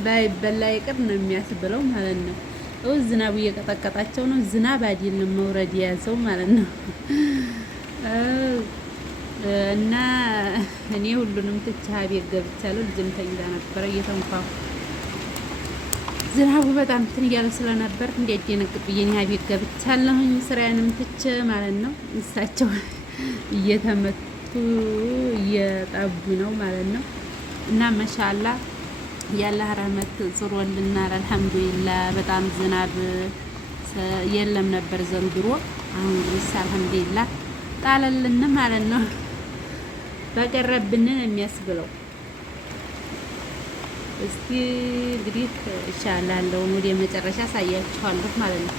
ባይበላ ይቅር ነው የሚያስብለው ማለት ነው። ዝናቡ እየቀጠቀጣቸው ነው። ዝናብ አይደለም መውረድ የያዘው ማለት ነው። እና እኔ ሁሉንም ትቼ ቤት ገብቻለሁ። ልጅም ተኝታ ነበረ እየተንኳኩ ዝናቡ በጣም እንትን እያለ ስለነበር እንዲያደነግጥ ብዬ እኔ ቤት ገብቻለሁኝ ስራዬንም ትቼ ማለት ነው። እሳቸው እየተመቱ እየጠቡ ነው ማለት ነው። እና መሻላ ያለ ረህመት ዝሮልናል። አልሐምዱሊላህ በጣም ዝናብ የለም ነበር ዘንድሮ። አሁን ግን አልሐምዱሊላህ ጣለልን ማለት ነው። በቀረብንን የሚያስብለው እስቲ እንግዲህ ኢንሻአላህ ወደ መጨረሻ ሳያችኋለሁ ማለት ነው።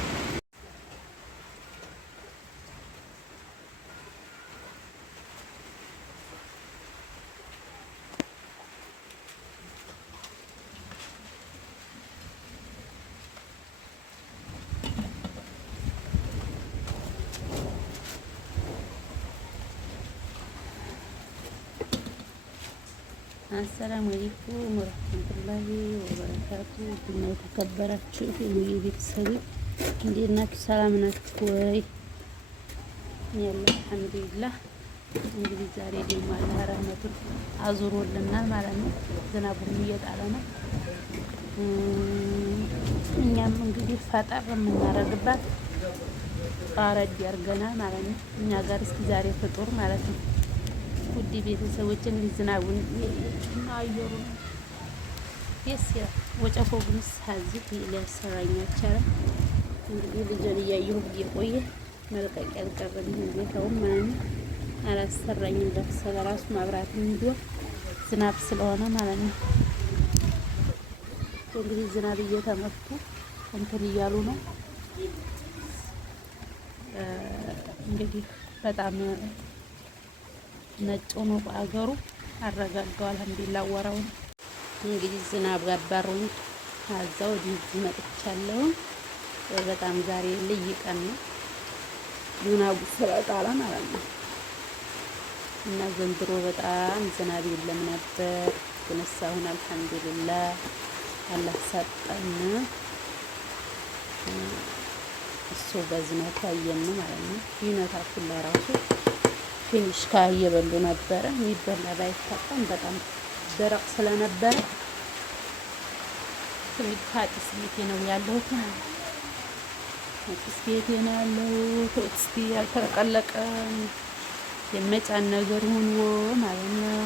አሰላሙ አለይኩም ወራህመቱላሂ ወበረካቱ። እና የተከበራችሁ የሙዬ ቤተሰብ እንዴት ናችሁ? ሰላም ናችሁ ወይ? ያለ አልሐምዱሊላህ። እንግዲህ ዛሬ ደግሞ አላህ ረህመቱን አዙሮልናል ማለት ነው። ዝናቡም እየጣለ ነው። እኛም እንግዲህ ፈጠር የምናደርግባት ቃረድ ያርገናል ማለት ነው። እኛ ጋር እስኪ ዛሬ ፍጡር ማለት ነው። ውድ ቤተሰቦች እንግዲህ ዝናቡን እና አየሩ ደስ ይላል። ወጨፎ ግን ሳዝት ሊያሰራኝ አልቻለም። እንግዲህ ልጅን እያየሁ እየቆየ መልቀቅ ያልቀረም ሁኔታውም ማለት ነው አላሰራኝም። ለምሳሌ ራሱ ማብራት እንዲሁ ዝናብ ስለሆነ ማለት ነው። እንግዲህ ዝናብ እየተመቱ እንትን እያሉ ነው። እንግዲህ በጣም ነጭ ሆኖ በአገሩ አረጋጋው። አልሐምዱሊላህ ወራውን እንግዲህ ዝናብ ጋባሩን አዛው ወዲህ መጥቻለሁ። በጣም ዛሬ ልዩ ቀን ነው ዝናቡ ስለጣለ ማለት ነው። እና ዘንድሮ በጣም ዝናብ የለም ነበር። ግን አሁን አልሐምዱሊላህ አላህ ሰጠን። እሱ በዝናብ ታየን ማለት ነው። ይነታኩላ ራሱ ትንሽ እየበሉ ነበረ። የሚበላ ባይታጣም በጣም ደረቅ ስለነበረ ጢስ ቤቴ ነው ያለሁት። ጢስ ቤቴ ነው ያለሁት። እስኪ ያልተቀለቀ የመጫን ነገር ሆኖ ማለት ነው።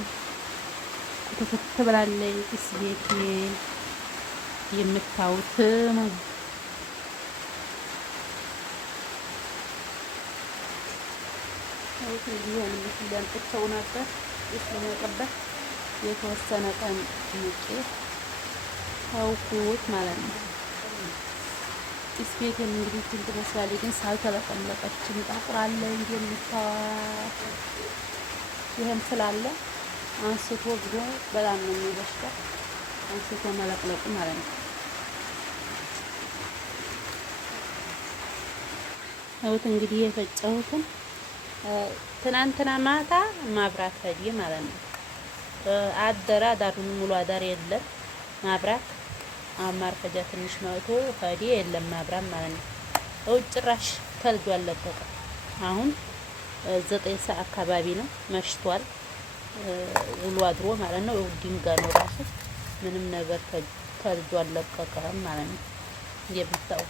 ክትክት ብላለች ጢስ ቤቴ የምታዩት ነው። ይሄን ሊያንጥቸው ነበር የሰነቀበት የተወሰነ ቀን ሙቄ ታውኩት ማለት ነው። ጢስ ቤት እንግዲህ ትንት መስላለች ግን ሳልተለቀለቀችም ጣቁራለ እንደምታዋት ይሄም ስላለ አንስቶ ብሎ በጣም ነው የሚበሽቀው። አንስቶ መለቅለቁ ማለት ነው። አውት እንግዲህ የፈጨሁትን ትናንትና ማታ ማብራት ሄደ ማለት ነው። አደረ አዳሩን ሙሉ አዳር የለም ማብራት። ማርፈጃ ትንሽ መቶ ሄደ የለም ማብራት ማለት ነው። ጭራሽ ተልጆ አለቀቀ። አሁን 9 ሰዓት አካባቢ ነው መሽቷል። ውሎ አድሮ ማለት ነው። ድንጋይ ነው ራሱ ምንም ነገር ተልጆ አለቀቀም ማለት ነው። የምታው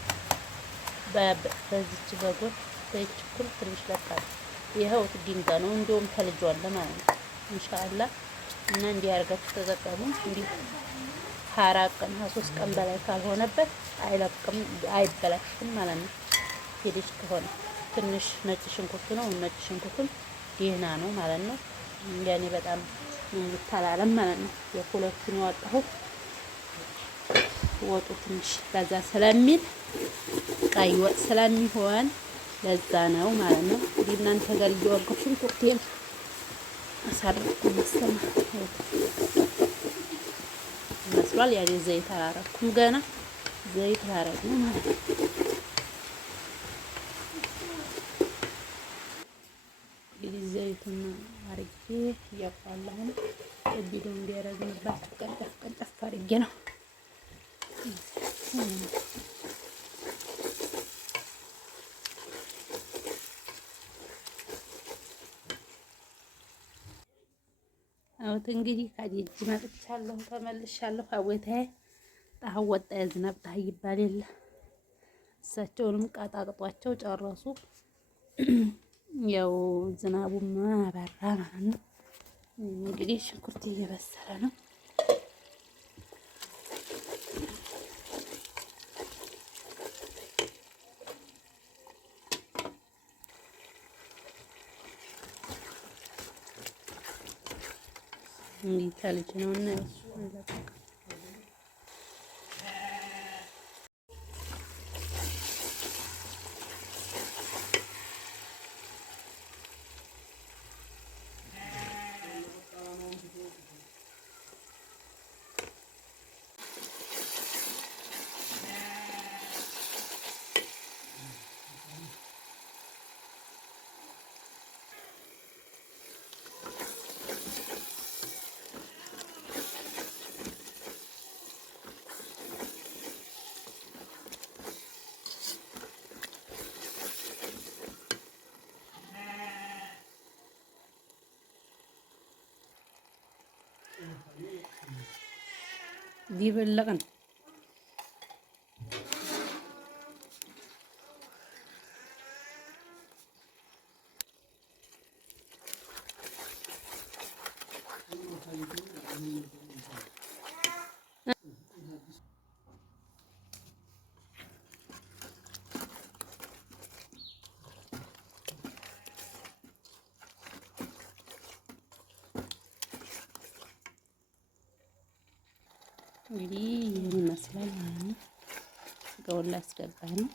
በዚች በጎን በእችኩል ትንሽ ለቃል ይሄው ድንጋይ ነው እንደውም ተልጇል ማለት ነው። ኢንሻአላህ እና እንዲህ አድርጋችሁ ተጠቀሙ። እንዲህ 4 ቀን 3 ቀን በላይ ካልሆነበት አይለቅም አይበላሽም ማለት ነው። ሄደሽ ከሆነ ትንሽ ነጭ ሽንኩርት ነው። ነጭ ሽንኩርቱም ደህና ነው ማለት ነው። ያኔ በጣም ተላለም ማለት ነው። የሁለቱን ያወጣሁት ወጡ ትንሽ በዛ ስለሚል ቀይ ወጥ ስለሚሆን ለዛ ነው ማለት ነው። እንግዲህ እናንተ ጋር እየወርኩ ሽንኩርቴን አሳርኩ መስሏል። ያኔ ዘይት አላረኩም ገና ዘይት ላረግ ነው ማለት ነው። እንግዲህ ዘይቱን አርጌ እያቋላሁ ነው። ቪዲዮ እንዲያረግንባችሁ ቀንጨፍ ቀንጨፍ አርጌ ነው አውት እንግዲህ ከደጅ መጥቻለሁ፣ ተመልሻለሁ። አወታዬ ጣህ ወጣ የዝናብ ጣህ ይባል የለ እሳቸውንም ቀጣቅጧቸው ጨረሱ። ያው ዝናቡም አበራ ማለት ነው። እንግዲህ ሽንኩርት እየበሰለ ነው። እንግዲህ ከልጅ ነውና እሱ ዲበለቀን እንግዲህ ይህን ይመስላል ማለት ነው። ስጋውን ላስገባ ነው።